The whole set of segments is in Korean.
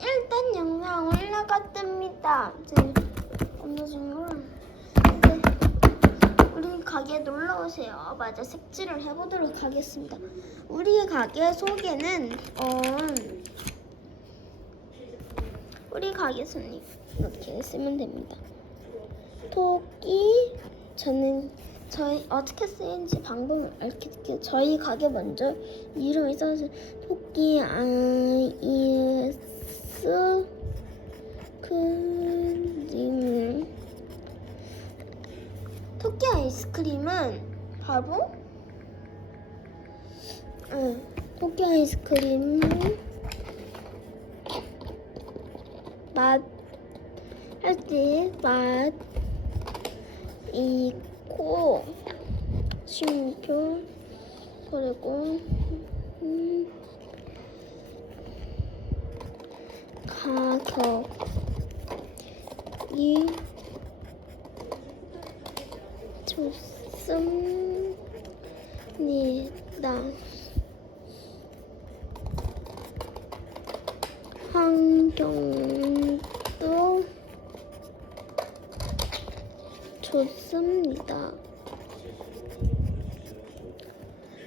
일단 영상 올라갔답니다. 이제 업무 이제 우리 가게 놀러 오세요. 맞아 색칠을 해보도록 하겠습니다. 우리 가게 소개는 어 우리 가게 손님 이렇게 쓰면 됩니다. 토끼 저는 저희 어떻게 쓰는지 방법을 알려드릴게요. 저희 가게 먼저 이름을 써서 토끼 아이 스 크림 토끼 아이스크림은 바로? 응, 토끼 아이스크림. 맛 할때 맛. 있고 쉼표 그리고 음, 가격이 좋습니다. 환경도 좋습니다.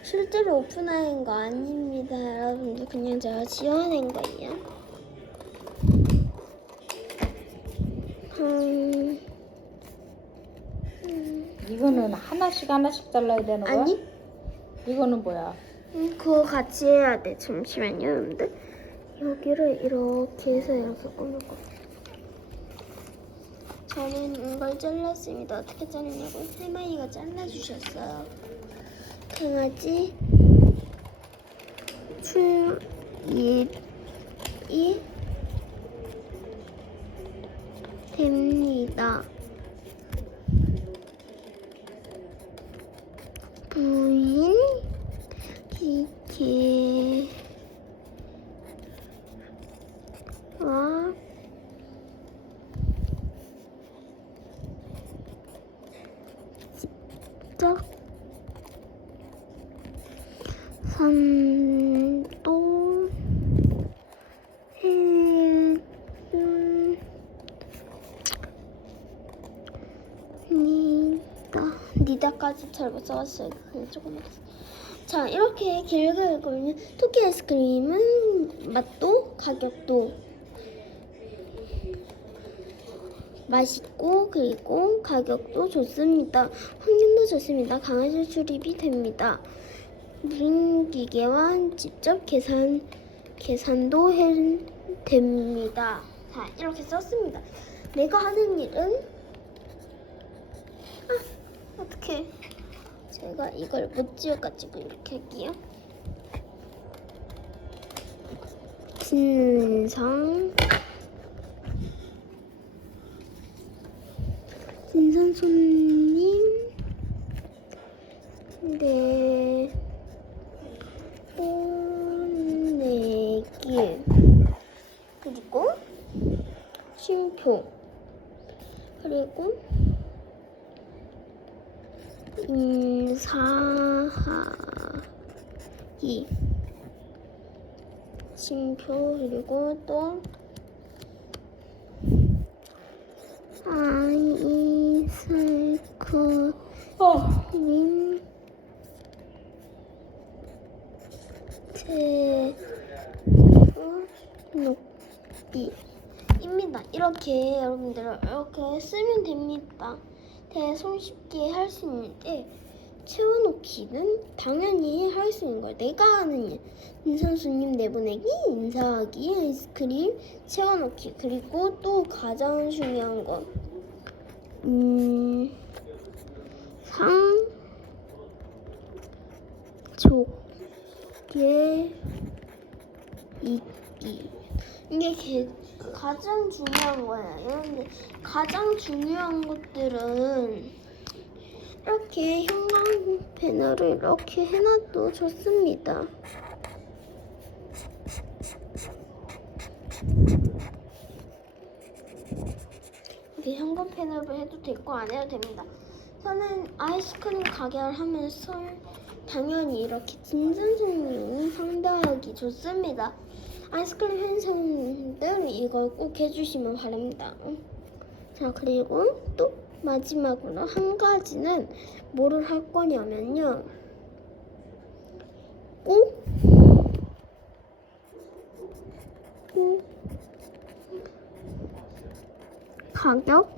실제로 오픈한 거 아닙니다, 여러분들. 그냥 제가 지어낸 거예요. 음, 이거는 하나씩 하나씩 잘라야 되는 거야? 아니, 이거는 뭐야? 음, 그거 같이 해야 돼. 잠시만요, 여러분들. 여기를 이렇게 해서 이렇게 꾸밀 거예요. 저는 이걸 잘랐습니다. 어떻게 자르냐고 할머니가 잘라주셨어요. 강아지 출입이 됩니다. 부인 기계와 직접 산도 해줍니다. 니다까지 잘 못 써왔어요. 그냥 조금 만 자, 이렇게 길게 읽으면 토끼 아이스크림은 맛도 가격도 맛있고 그리고 가격도 좋습니다. 환경도 좋습니다. 강아지 출입이 됩니다. 무슨 기계와 직접 계산 계산도 해 됩니다. 자, 이렇게 썼습니다. 내가 하는 일은 아, 어떻게 제가 이걸 못 지어가지고 이렇게 할게요. 진상. 진상 손님 네 보내기 그리고 쉼표 그리고 인사하기 쉼표 그리고 또 아이스크림 어. 제놓기입니다. 이렇게 여러분들 이렇게 쓰면 됩니다. 되게 손쉽게 할 수 있는데 채워놓기는 당연히 할 수 있는 걸 내가 하는 일. 인선수님 내보내기, 인사하기, 아이스크림, 채워놓기. 그리고 또 가장 중요한 건 음, 상 족에 있기 이게 게- 가장 중요한 거예요. 여러분들 가장 중요한 것들은 이렇게 형광 패널을 이렇게 해놔도 좋습니다. 이렇게 현관 패널을 해도 되고 안 해도 됩니다. 저는 아이스크림 가게를 하면서 당연히 이렇게 진선생님이 상대하기 좋습니다. 아이스크림 현상들 이걸 꼭 해주시면 바랍니다. 자 그리고 또 마지막으로 한 가지는 뭐를 할 거냐면요. 꼭, 꼭 가격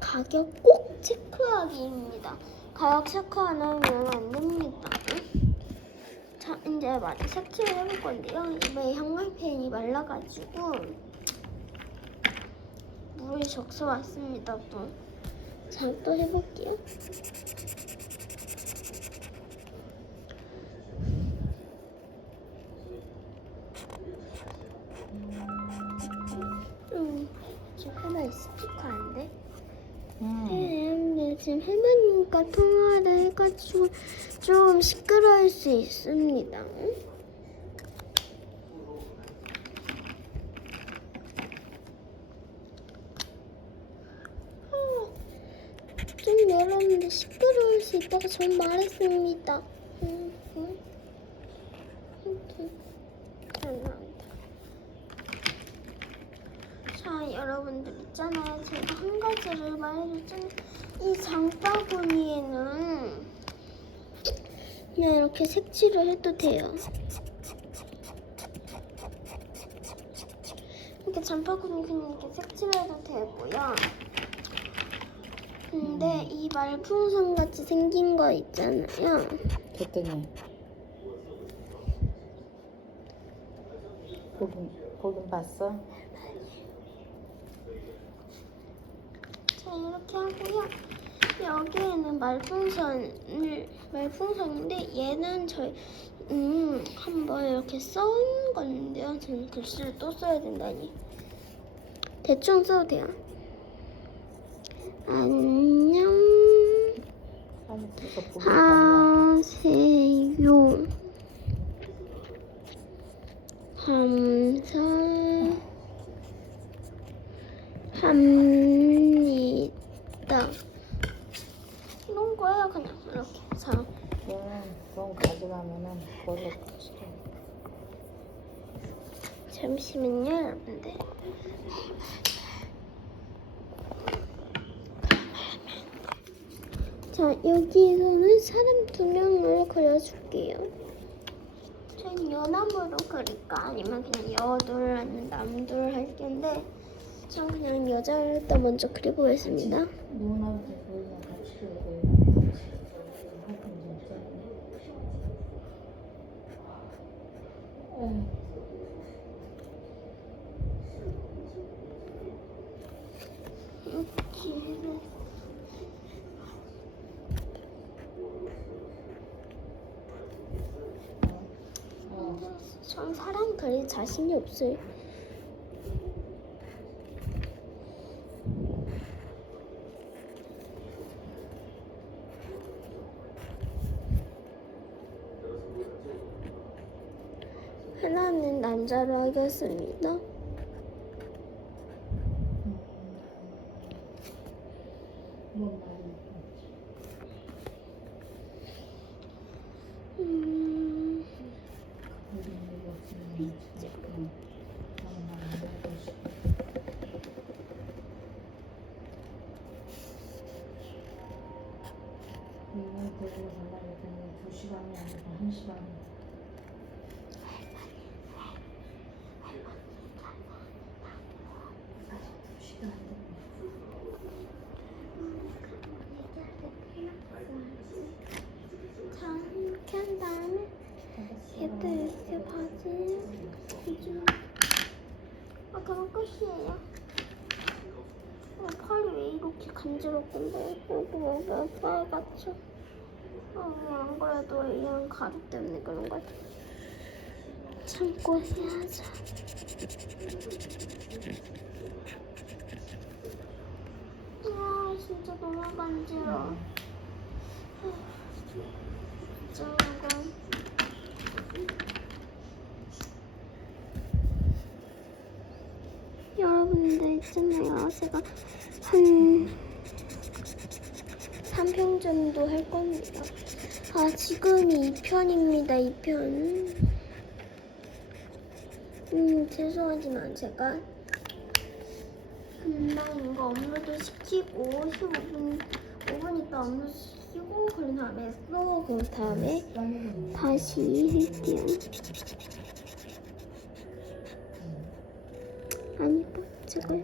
가격 꼭 체크하기입니다. 가격 체크 안 하면 안 됩니다. 자, 이제 말이 색칠을 해볼 건데요. 이번에 형광펜이 말라가지고 물을 적셔 왔습니다. 또. 자, 또 해볼게요. 음, 지금 하나 스티커 안 돼? 음. 지금 해나님과 통화를 해가지고 좀 시끄러울 수 있습니다. 어, 좀 열었는데 시끄러울 수 있다고 전 말했습니다. 음, 음. 이렇게 잘 나온다. 자, 여러분들 있잖아요. 제가 한 가지를 말해줬잖아요. 이 장바구니에는 그냥 이렇게 색칠을 해도 돼요. 이렇게 장바구니 그냥 이렇게 색칠해도 되고요. 근데 이 말풍선 같이 생긴 거 있잖아요. 됐더니 보긴 보긴 봤어? 자 이렇게 하고요. 여기에는 말풍선을 말풍선인데 얘는 저희 음 한번 이렇게 써온 건데요. 저는 글씨를 또 써야 된다니. 대충 써도 돼요. 안녕 아니 그거 보긴 봤냐? 하세요. 감사합니다. 이런 거야 그냥 이렇게 자 돈 가져가면은 그걸로 붙이래. 잠시만요 여러분들. 자 여기에서는 사람 두 명을 그려줄게요. 전 여나무로 그릴까 아니면 그냥 여둘 아니면 남둘 할 건데 전 그냥 여자를 일단 먼저 그려보겠습니다. 누나한테 보이면 같이 그리고 하여튼 진짜. 어. 전 사람 그릴 자신이 없어요. 하나는 남자로 하겠습니다. 음, 우리 이거 없으면 지금 나는 안 되고 싶어. 이거 데리고 가려고 했더니 두 시간이 아니고 한 시간. 아직 두 시간. 자 이렇게 한 다음에 얘도 이렇게 바지 해주면 아 그럼 끝이에요. 어, 팔이 왜 이렇게 여기 빨갛죠? 어, 안 그래도 이런 가루 때문에 그런 거 같아. 참고 해야죠. 아 진짜 너무 간지러워. 진짜 이거. 여러분들 있잖아요. 제가 한3 평 정도 할 겁니다. 아, 지금이 2편입니다, 2편. 음, 죄송하지만 제가 금방 이거 업로드 시키고 15분, 5분 있다 업로드 시키고 그런 다음에 또그 다음에 다시 할게요. 아니다, 제가